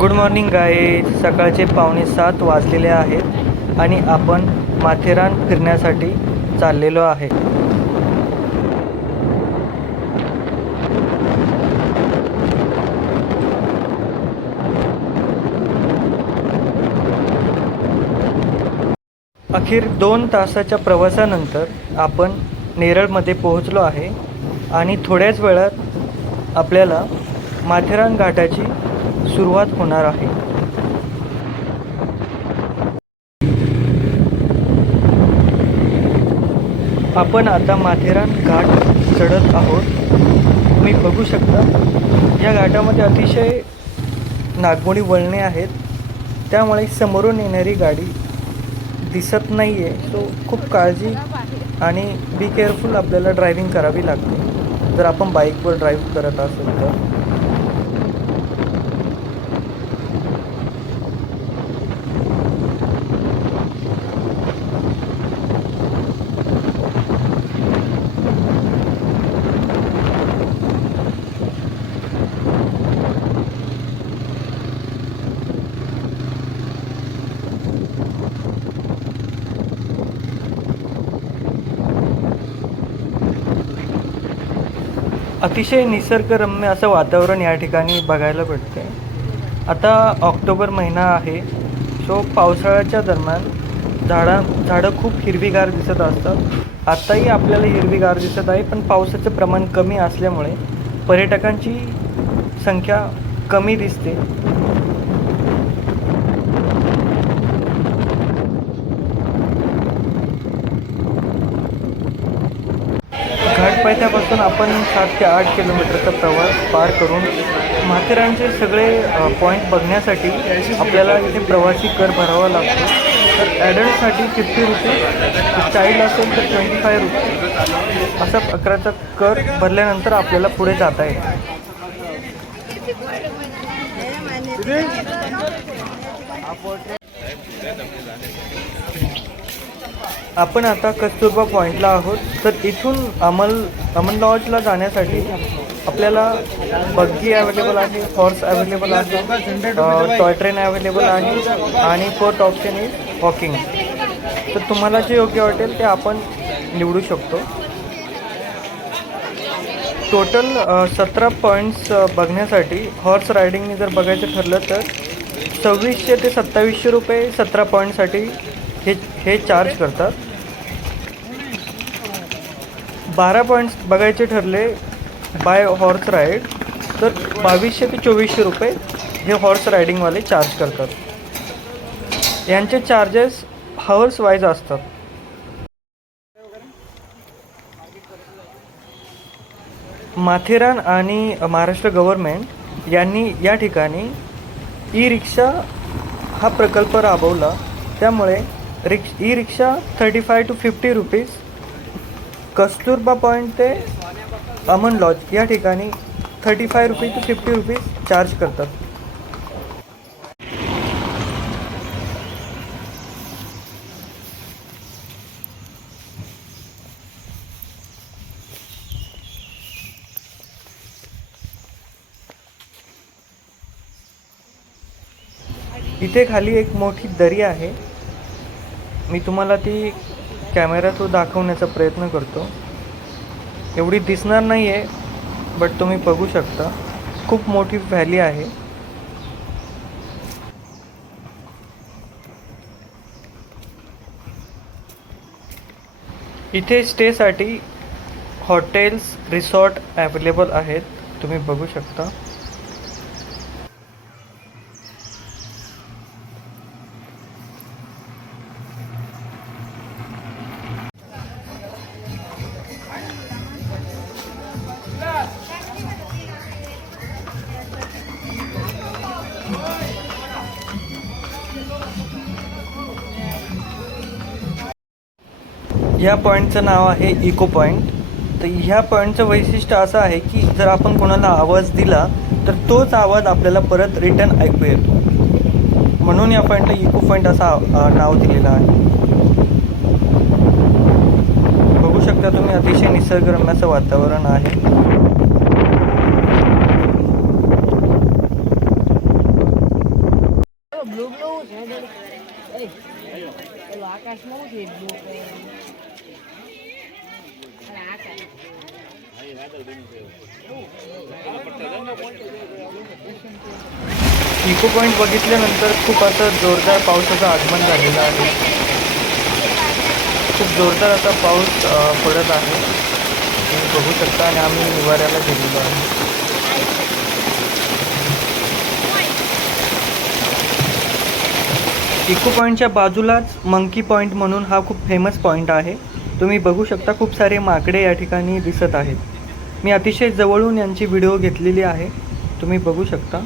Good morning guys. सकाळचे 6:45 वाजलेले आहेत आणि आपण माथेरान फिरण्यासाठी चाललेलो आहे. अखेर 2 तासाच्या प्रवासानंतर आपण नेरळमध्ये पोहोचलो आहे आणि थोड्याच वेळात आपल्याला माथेरान घाटाची सुरुवात होणार आहे. आपण आता माथेरान घाट चढत आहोत. तुम्ही बघू शकता या घाटामध्ये अतिशय नागमोडी वळणे आहेत, त्यामुळे समोरून येणारी गाडी दिसत नाही आहे. सो खूप काळजी आणि बी केअरफुल आपल्याला ड्रायव्हिंग करावी लागते जर आपण बाईकवर ड्राईव्ह करत असेल तर. अतिशय निसर्गरम्य असं वातावरण या ठिकाणी बघायला भेटते. आता ऑक्टोबर महिना आहे, सो पावसाळ्याच्या दरम्यान झाडं खूप हिरवीगार दिसत असतात. आत्ताही आपल्याला हिरवीगार दिसत आहे, पण पावसाचं प्रमाण कमी असल्यामुळे पर्यटकांची संख्या कमी दिसते. घाटपायथ्यापासून आपण 7 ते 8 किलोमीटरचा प्रवास पार करून माथेरानचे सगळे पॉईंट बघण्यासाठी आपल्याला इथे प्रवासी कर भरावा लागतो. तर ॲडल्टसाठी 50 रुपीज, चाइल्ड असेल तर 25 रुपीज असा प्रकारचा कर भरल्यानंतर आपल्याला पुढे जाता येईल. आपण आता कस्तुरबा पॉईंटला आहोत. तर इथून अमन लॉजला जाण्यासाठी आपल्याला बग्गी अवेलेबल आहे, हॉर्स अवेलेबल आहे, टॉय ट्रेन अवेलेबल आहे आणि फोर्थ ऑप्शन इज वॉकिंग. तर तुम्हाला जे योग्य वाटेल ते आपण निवडू शकतो. टोटल 17 पॉईंट्स बघण्यासाठी हॉर्स रायडिंगने जर बघायचं ठरलं तर 2600 ते 2700 रुपये 17 पॉईंटसाठी हे चार्ज करतात. 12 पॉईंट्स बघायचे ठरले बाय हॉर्स राईड तर 2200 ते 2400 रुपये हे हॉर्स रायडिंगवाले चार्ज करतात. यांचे चार्जेस हवर्स वाईज असतात. माथेरान आणि महाराष्ट्र गव्हर्नमेंट यांनी या ठिकाणी ई रिक्षा हा प्रकल्प राबवला, त्यामुळे E rickshaw 35 to 50 rupees, Kasturba point ते अमन लॉज या ठिकाणी 35 रुपीज to 50 रुपीज चार्ज करतात. इथे खाली एक मोठी दरी आहे. मी तुम्हाला ती कॅमेऱ्यातून दाखवण्याचा प्रयत्न करतो. एवढी दिसणार नाही आहे, बट तुम्ही बघू शकता खूप मोठी व्हॅली आहे. इथे स्टेसाठी हॉटेल्स, रिसॉर्ट अवेलेबल आहेत, तुम्ही बघू शकता. ह्या पॉईंटचं नाव आहे इको पॉईंट. तर ह्या पॉईंटचं वैशिष्ट्य असं आहे की जर आपण कोणाला आवाज दिला तर तोच आवाज आपल्याला परत रिटर्न ऐकू येतो, म्हणून या पॉईंटला इको पॉईंट असं नाव दिलेलं आहे. बघू शकता तुम्ही अतिशय निसर्गरम्य असं वातावरण आहे. इको पॉईंट बघितल्यानंतर खूप असं जोरदार पावसाचं आगमन झालेलं आहे. खूप जोरदार असा पाऊस पडत आहे, तुम्ही बघू शकता. आणि आम्ही निवाऱ्याला गेलेलो आहे. इको पॉईंटच्या बाजूलाच मंकी पॉईंट म्हणून हा खूप फेमस पॉईंट आहे. तुम्ही बघू शकता खूप सारे माकडे या ठिकाणी दिसत आहेत. मी अतिशय जवळून यांची व्हिडिओ घेतलेली आहे, तुम्ही बघू शकता.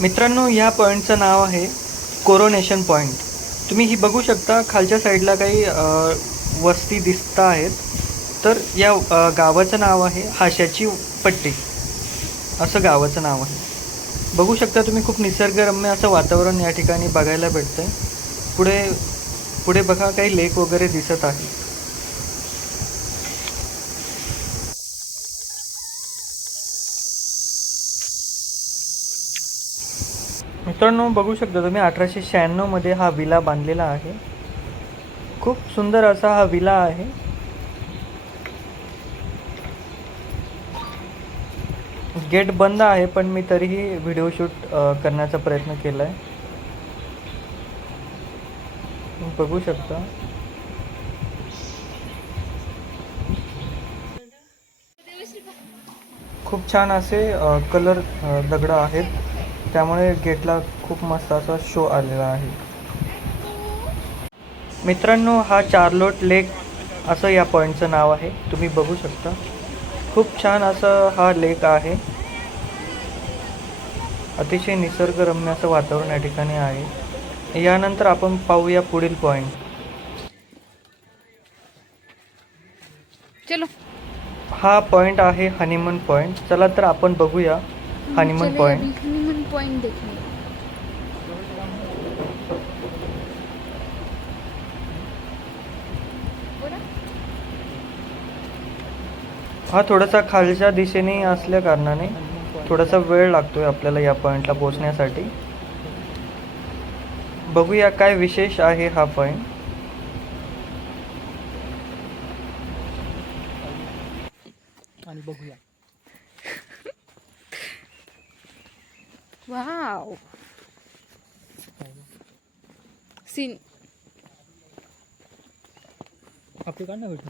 मित्रांनो, ह्या पॉईंटचं नाव आहे कोरोनेशन पॉईंट. तुम्ही ही बघू शकता, खालच्या साईडला काही वस्ती दिसत आहेत. तर या गावाचं नाव आहे हाश्याची पट्टी, असं गावाचं नाव आहे. बघू शकता तुम्ही, खूप निसर्गरम्य असं वातावरण या ठिकाणी बघायला भेटतं आहे. पुढे बघा, काही लेक वगैरे दिसत आहे. मित्रांनो, बघू शकता तुम्ही, 1896 मध्ये हा विला बांधलेला आहे. खूप सुंदर असा हा विला आहे. गेट बंद आहे, पण मी तरीही व्हिडिओ शूट करण्याचा प्रयत्न केला आहे. बघू शकता. खूप छान असे कलर दगड आहेत, त्यामुळे गेटला खूप मस्त असा शो आलेला आहे. मित्रांनो, हा चार्लोट लेक असं या पॉईंटचं नाव आहे. तुम्ही बघू शकता, खूप छान असं हा लेक आहे. अतिशय निसर्गरम्य असं वातावरण या ठिकाणी आहे. यानंतर आपण पाहूया पुढील पॉईंट. चलो, हा पॉईंट आहे हनीमून पॉईंट. चला तर आपण बघूया हनीमून पॉईंट. हनीमून पॉइंट देखेंगे. हा थोडासा खालच्या दिशेने असल्या कारणाने थोडासा वेळ लागतोय आपल्याला या पॉईंटला पोहोचण्यासाठी. बघूया काय विशेष आहे हा पॉईंट. आणि बघूया. वाव, सीन आपली का नाही भेटत.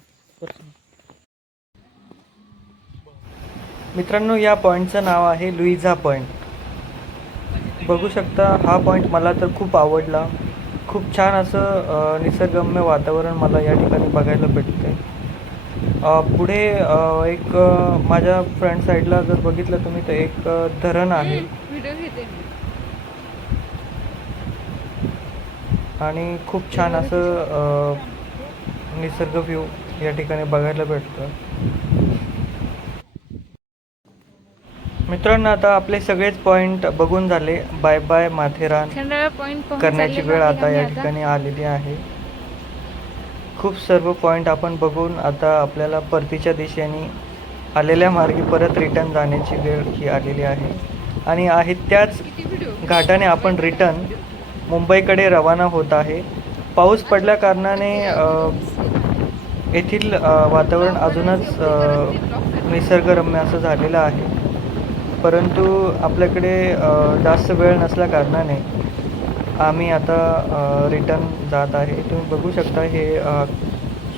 मित्रांनो, या पॉईंटचं नाव आहे लुईझा पॉईंट. बघू शकता, हा पॉईंट मला तर खूप आवडला. खूप छान असं निसर्गरम्य वातावरण मला या ठिकाणी बघायला भेटते. पुढे एक माझ्या फ्रंट साईडला जर बघितलं तुम्ही तर एक धरण आहे. व्हिडिओ घेते मी. आणि खूप छान असं निसर्ग व्ह्यू या ठिकाणी बघायला भेटतं. मित्रांनो, आता आपले सगळेच पॉईंट बघून झाले. Bye bye Matheran Khandala point करण्याची वेळ आता या ठिकाणी आलेली आहे. खूप सर्व पॉईंट आपण बघून आता आपल्याला परतीच्या दिशेने आलेल्या मार्गी परत रिटर्न जाण्याची वेळ ही आलेली आहे. आणि आहे त्याच घाटाने आपण रिटर्न मुंबईकडे रवाना होत आहे. पाऊस पडल्या कारणाने येथील वातावरण अजूनच निसर्गरम्य असं झालेलं आहे. परंतु आपल्याकडे जास्त वेळ नसल्या कारणाने आम्ही आता रिटर्न जात आहे. तुम्ही बघू शकता, हे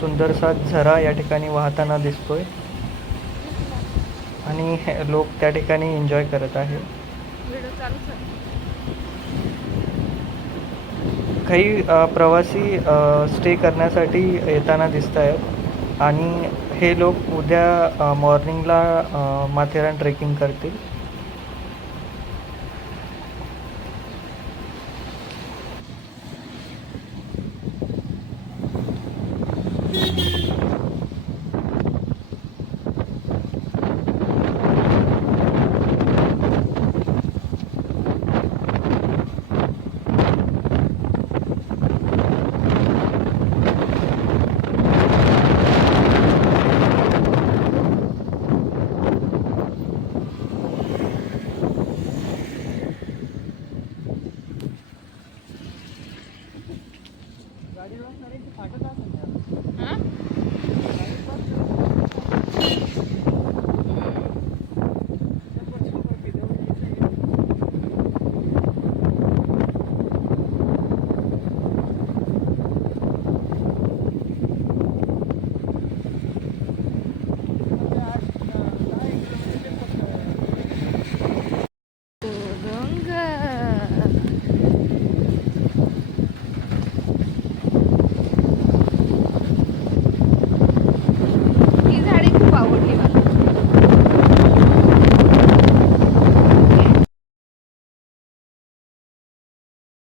सुंदरसा झरा या ठिकाणी वाहताना दिसतोय आणि लोक त्या ठिकाणी एन्जॉय करत आहे. काही प्रवासी स्टे करण्यासाठी येताना दिसत आहेत आणि हे लोक उद्या मॉर्निंगला माथेरान ट्रेकिंग करतील. गाडी वाचणाऱ्यांची फाटत असेल त्याला. हां गाडी पास